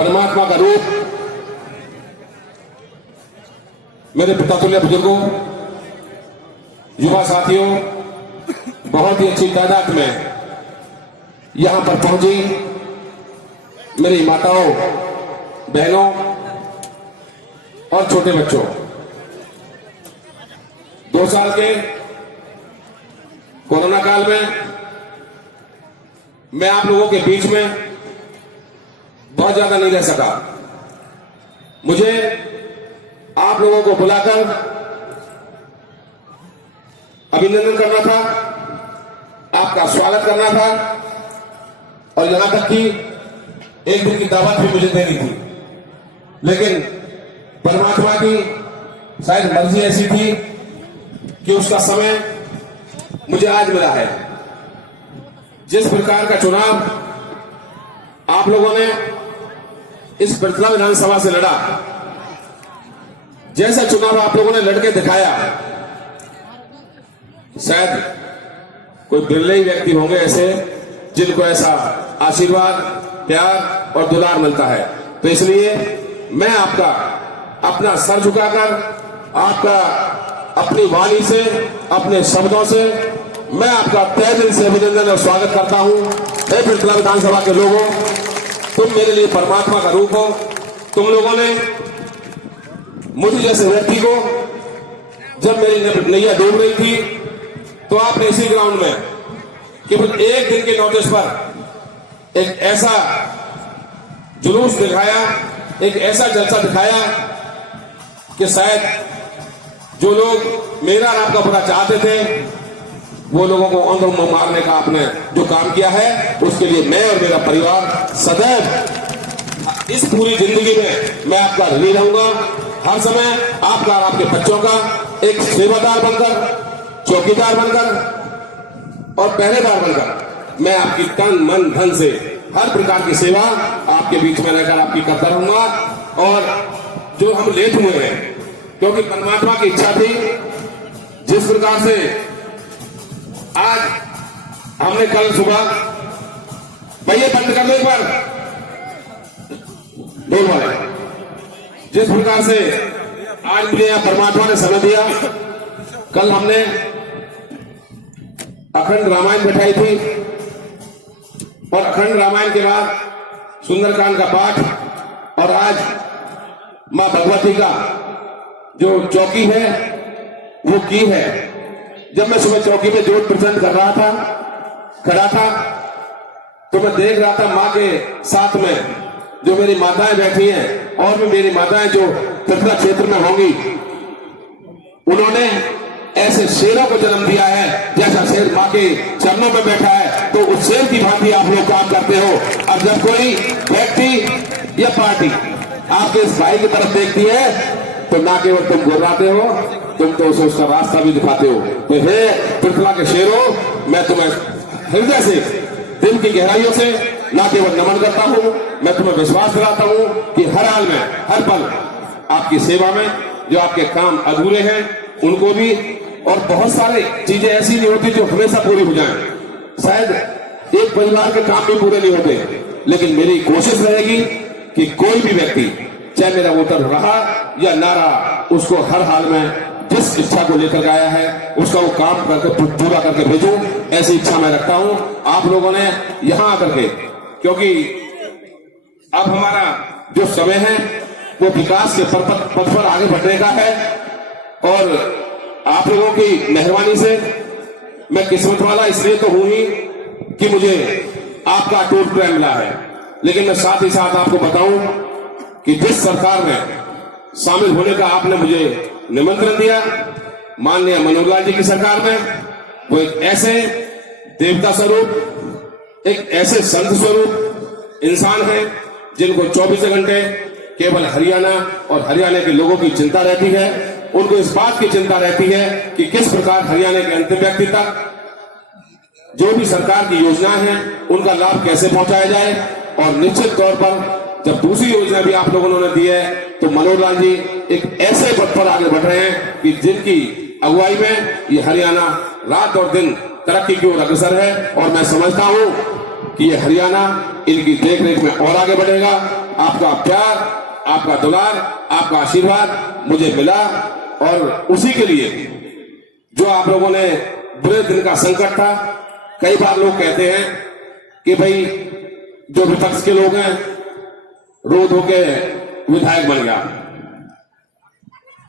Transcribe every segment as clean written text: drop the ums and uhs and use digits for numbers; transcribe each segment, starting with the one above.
परमात्मा का रूप, मेरे पितातुल्य बुजुर्गों, युवा साथियों, बहुत ही अच्छी तादाद में यहां पर पहुंची मेरी माताओं, बहनों और छोटे बच्चों, 2 साल के कोरोना काल में मैं आप लोगों के बीच में बहुत ज्यादा नहीं रह सका। मुझे आप लोगों को बुलाकर अभिनंदन करना था, आपका स्वागत करना था और यहां तक कि एक दिन की दावत भी मुझे देनी थी, लेकिन परमात्मा की शायद मर्जी ऐसी थी कि उसका समय मुझे आज मिला है। जिस प्रकार का चुनाव आप लोगों ने इस पृथला विधानसभा से लड़ा, जैसा चुनाव आप लोगों ने लड़के दिखाया, शायद कोई बिरले ही व्यक्ति होंगे ऐसे जिनको ऐसा आशीर्वाद, प्यार और दुलार मिलता है। तो इसलिए मैं आपका अपना सर झुकाकर, आपका अपनी वाणी से, अपने शब्दों से मैं आपका तहे दिल से अभिनंदन और स्वागत करता हूं। हे पृथला विधानसभा के लोगों, तुम मेरे लिए परमात्मा का रूप हो। तुम लोगों ने मुझे जैसे व्यक्ति को जब मेरी नैया डूब रही थी तो आपने इसी ग्राउंड में केवल एक दिन के नोटिस पर एक ऐसा जुलूस दिखाया, एक ऐसा जलसा दिखाया कि शायद जो लोग मेरा नाम का बुरा चाहते थे, वो लोगों को अंदर मारने का आपने जो काम किया है, उसके लिए मैं और मेरा परिवार सदैव इस पूरी जिंदगी में मैं आपका ऋणी रहूंगा। हर समय आपका और आपके बच्चों का एक सेवादार बनकर, चौकीदार बनकर और पहरेदार बनकर मैं आपकी तन मन धन से हर प्रकार की सेवा आपके बीच में रहकर आपकी करता रहूंगा। और जो हम लेट हुए हैं, क्योंकि परमात्मा की इच्छा थी, जिस प्रकार से आज हमने कल सुबह भैया बंद कर दो एक बार बोल वाले, जिस प्रकार से आज मुझे यहां परमात्मा ने समय दिया, कल हमने अखंड रामायण बैठाई थी और अखंड रामायण के बाद सुंदरकांड का पाठ और आज मां भगवती का जो चौकी है वो की है। जब मैं सुबह चौकी पे जोत प्रचंड कर रहा था, खड़ा था, तो मैं देख रहा था मां के साथ में जो मेरी माताएं बैठी हैं और भी मेरी माताएं जो पृथला क्षेत्र में होंगी, उन्होंने ऐसे शेरों को जन्म दिया है जैसा शेर मां के चरणों में बैठा है, तो उस शेर की भांति आप लोग काम करते हो। और जब कोई व्यक्ति या पार्टी आपके इस भाई की तरफ देखती है तो ना केवल तुम गुर्राते हो, तुम तो उसे उसका रास्ता भी दिखाते हो। तो हे पृथला के शेरों, मैं तुम्हें हृदय से, दिल की गहराइयों से ना केवल नमन करता हूं, मैं तुम्हें विश्वास दिलाता हूं कि हर हाल में, हर पल आपकी सेवा में जो आपके काम अधूरे हैं उनको भी, और बहुत सारी चीजें ऐसी नहीं होती जो हमेशा पूरी हो जाएं। शायद एक परिवार के काम भी पूरे नहीं होते, लेकिन मेरी कोशिश रहेगी कि कोई भी व्यक्ति, चाहे मेरा वोटर रहा या ना रहा, उसको हर हाल में जिस इच्छा को लेकर आया है उसका वो काम करके पूरा करके भेजूं, ऐसी इच्छा मैं रखता हूं। आप लोगों ने यहां आकर के, क्योंकि अब हमारा जो समय है वो विकास के पथ पर आगे बढ़ने का है, और आप लोगों की मेहरबानी से मैं किस्मत वाला इसलिए तो हूं ही कि मुझे आपका अटूट प्रेम मिला है। लेकिन मैं साथ ही साथ आपको बताऊं कि जिस सरकार में शामिल होने का आपने मुझे निमंत्रण दिया, माननीय मनोहर लाल जी की सरकार में, वो एक ऐसे देवता स्वरूप, एक ऐसे संत स्वरूप इंसान है जिनको 24 घंटे केवल हरियाणा और हरियाणा के लोगों की चिंता रहती है। उनको इस बात की चिंता रहती है कि किस प्रकार हरियाणा के अंतिम व्यक्ति तक जो भी सरकार की योजनाएं हैं उनका लाभ कैसे पहुंचाया जाए। और निश्चित तौर पर जब दूसरी योजना भी आप लोगों ने दी है तो मनोहर लाल जी एक ऐसे पथ पर आगे बढ़ रहे हैं कि जिनकी अगुवाई में ये हरियाणा रात और दिन तरक्की की ओर अग्रसर है। और मैं समझता हूं कि ये हरियाणा इनकी देखरेख में और आगे बढ़ेगा। आपका प्यार, आपका दुलार, आपका आशीर्वाद मुझे मिला। और उसी के लिए जो आप लोगों ने बुरे दिन का संकट था, कई बार लोग कहते हैं कि भाई जो विपक्ष के लोग हैं रो धो के विधायक बन गया।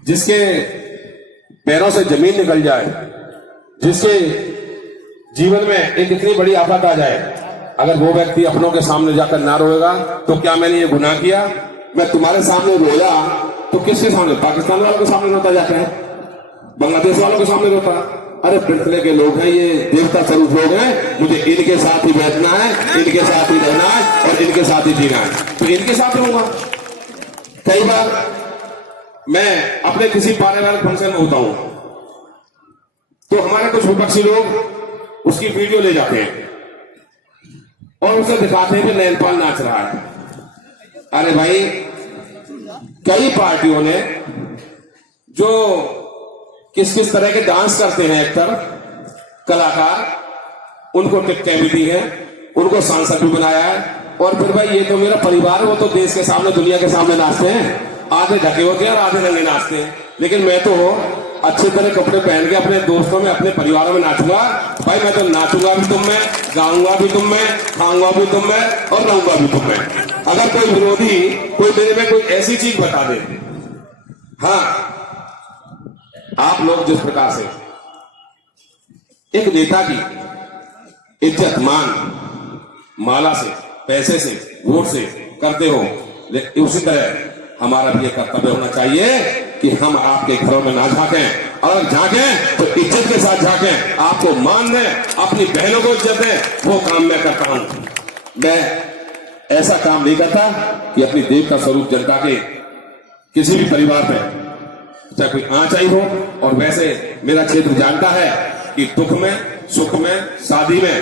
जिसके पैरों से जमीन निकल जाए, जिसके जीवन में एक इतनी बड़ी आफत आ जाए, अगर वो व्यक्ति अपनों के सामने जाकर ना रोएगा तो क्या मैंने ये गुनाह किया? मैं तुम्हारे सामने रोया तो किसके सामने? पाकिस्तान वालों के सामने रोता जाता है, बांग्लादेश वालों के सामने रोता। अरे पृथ्वी के लोग हैं, ये देवता स्वरूप लोग हैं, मुझे इनके साथ ही बैठना है, इनके साथ ही रहना है और इनके साथ ही जीना है, तो इनके साथ रहूंगा। कई बार मैं अपने किसी पारिवारिक फंक्शन में होता हूं तो हमारे कुछ विपक्षी लोग उसकी वीडियो ले जाते हैं और उसे दिखाते हैं कि नैनपाल नाच रहा है। अरे भाई, कई पार्टियों ने जो किस किस तरह के डांस करते हैं एक्टर, कलाकार, उनको टिकटें भी दी हैं, उनको सांसद भी बनाया है। और फिर भाई ये तो मेरा परिवार है, वो तो देश के सामने, दुनिया के सामने नाचते हैं, आधे ढके होते हैं और आधे रंगे नाचते हैं। लेकिन मैं तो अच्छे तरह कपड़े पहन के अपने दोस्तों में, अपने परिवारों में नाचूंगा। भाई मैं तो नाचूंगा भी तुम में, गाऊंगा भी तुम में, खाऊंगा भी तुम में और रहूंगा भी तुम में। अगर कोई विरोधी कोई मेरे में कोई ऐसी चीज बता दे, हाँ, आप लोग जिस प्रकार से एक नेता की इज्जत मान माला से, पैसे से, वोट से करते हो, लेकिन उसी तरह हमारा भी ये कर्तव्य होना चाहिए कि हम आपके घरों में ना झांकें, और झांकें तो इज्जत के साथ झांकें, आपको मान दें, अपनी बहनों को इज्जत दें। वो काम मैं करता हूं। मैं ऐसा काम नहीं करता कि अपनी देवता स्वरूप जनता के किसी भी परिवार में चाहे कोई आँच आई हो। और वैसे मेरा क्षेत्र जानता है कि दुख में, सुख में, शादी में,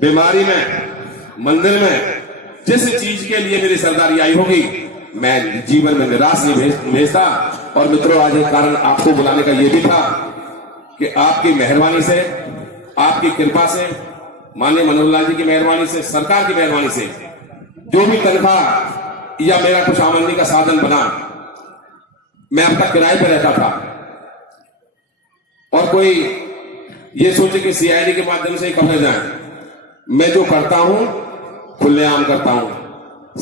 बीमारी में, मंदिर में, जिस चीज के लिए मेरी सरदारी आई होगी, मैं जीवन में निराश नहीं भेजता। और मित्रों, आज एक कारण आपको बुलाने का यह भी था कि आपकी मेहरबानी से, आपकी कृपा से, माननीय मनोहर लाल जी की मेहरबानी से, सरकार की मेहरबानी से जो भी तनख्वाह या मेरा कुछ आमदनी का साधन बना, मैं अब तक किराए पर रहता था। और कोई ये सोचे कि सीआईडी के माध्यम से ही कब जाए, मैं जो करता हूं खुलेआम करता हूं,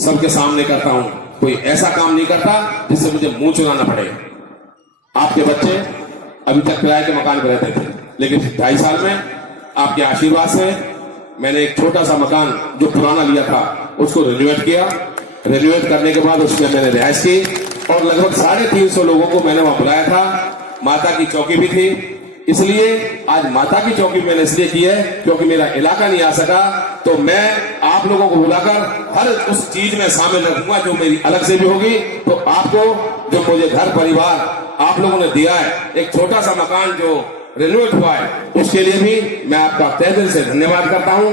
सबके सामने करता हूं। कोई ऐसा काम नहीं करता जिससे मुझे मुंह चुराना पड़े। आपके बच्चे अभी तक किराए के मकान पर रहते थे, लेकिन 2.5 साल में आपके आशीर्वाद से मैंने एक छोटा सा मकान जो पुराना लिया था उसको रिनोवेट किया। रिनोवेट करने के बाद उसमें मैंने रिहाइश की और लगभग 350 लोगों को मैंने वहां बुलाया था। माता की चौकी भी थी, इसलिए आज माता की चौकी मैंने इसलिए की है क्योंकि मेरा इलाका नहीं आ सका, तो मैं आप लोगों को बुलाकर हर उस चीज में शामिल रखूंगा जो मेरी अलग से भी होगी। तो आपको जो मुझे घर परिवार आप लोगों ने दिया है, एक छोटा सा मकान जो रिनोवेट हुआ है, उसके लिए भी मैं आपका तहे दिल से धन्यवाद करता हूं।